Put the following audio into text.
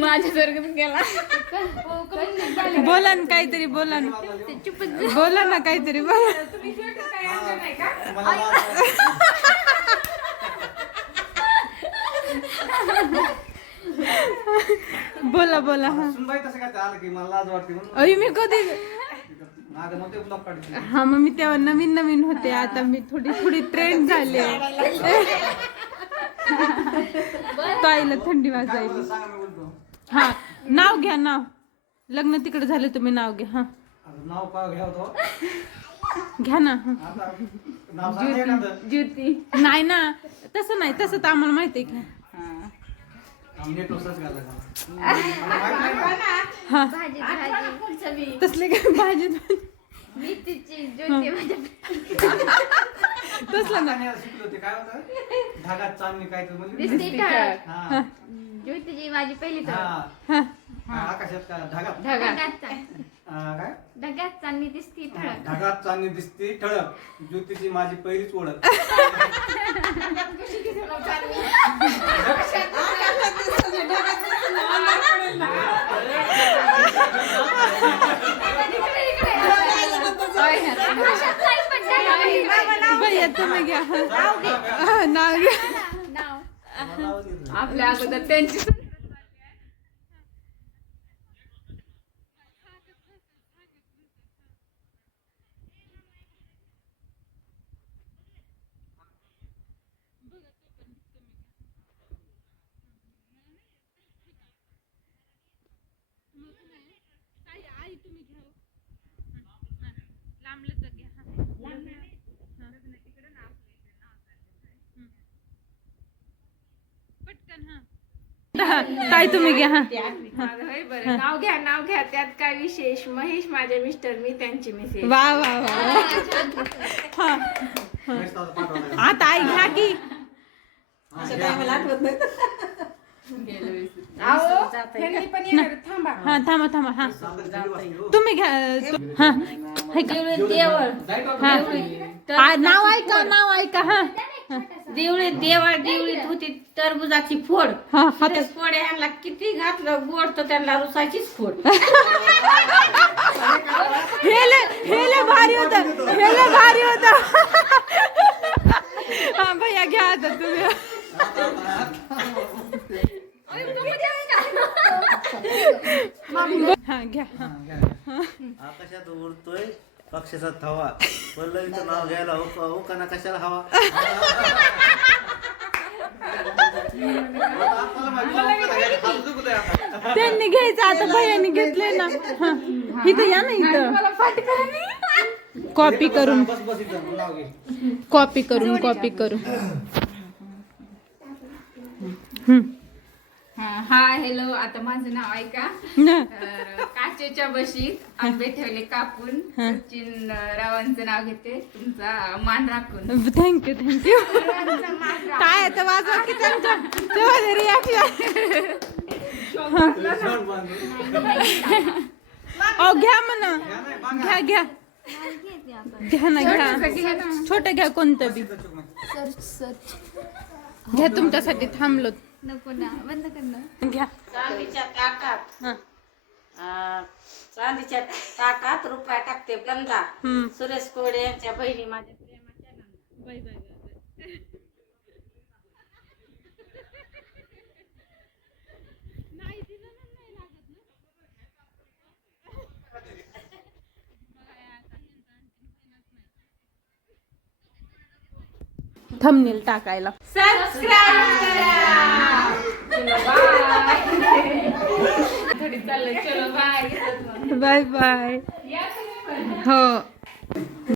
माझ्यासारखं गेला. बोला ना काहीतरी, बोला ना, बोला ना काहीतरी, बोला. बोला बोला. हा मी कधी, हा मग मी तेव्हा नवीन नवीन होते, आता मी थोडी थोडी ट्रेंड झाले. ताईला थंडी वाजायली. हा नाव घ्या, नाव. लग्न तिकडे झाले, तुम्ही नाव घ्या. हा नाव का घ्या घ्या ना. ज्योती. नाही ना, तसं नाही, तसं तर आम्हाला माहिती आहे की. हा तसले काय भाजी तसलं ना. ज्योतीची माझी पहिली आकाशात ढगात चांदणी दिसती ठळक. ढगात चांदणी दिसती ठळक, ज्योतीची माझी पहिलीच ओळख. भैया तुम्ही घ्या. नाव घ्या. आपल्या अगोदर त्यांची ताई तुम्ही घ्या. हा नाव घ्या, नाव घ्या. त्यात काय विशेष. महेश माझे मिस्टर, मी त्यांची मिसेस. वा वा वा. हा आता आई घ्या की. हा थांबा थांबा. हा तुम्ही घ्या. हा हा नाव ऐका, नाव ऐका. हा देवळीत देवाळ देवळीत होती टरबुजाची फोड. फोड ह्यांना किती घातलं गोड तर त्यांना रुसायचीच फोड. हेले भारी होत, हेले भारी होत. हा भैया घ्या आता तुम्ही. हा घ्या. आकाशात उडतोय पक्षाचा थवा, पल्लवीचं नाव घ्यायला होकाना कशाला हवा. त्यांनी घ्यायचं आता, भैयानी घेतले ना. हा इथं या ना, इथं कॉपी करून, कॉपी करून, कॉपी करून. हा हॅलो. आता माझं नाव ऐका. काचेच्या बशीत आंबे ठेवले कापून, सचिन रावांचं नाव घेते, तुमचा मान राखून. Thank you thank you. काय आता वाजवा की त्यांचं रिॲक्शन. घ्या म्हणा, घ्या घ्या घ्या ना, घ्या. छोटं घ्या कोणतं बी घ्या, तुमच्यासाठी थांबलो. नको ना, बंद कर ना. घ्या. चांदीच्या ताटात चांदीच्या ताटात रुपया टाकते गंधा. सुरेश कोडे यांच्या बहिणी माझ्या प्रेमाच्या नंदा. थंबनेल टाकायला सबस्क्राईब करा. चलो बाय. थोडी चाललंय. चलो बाय. Bye bye. हो.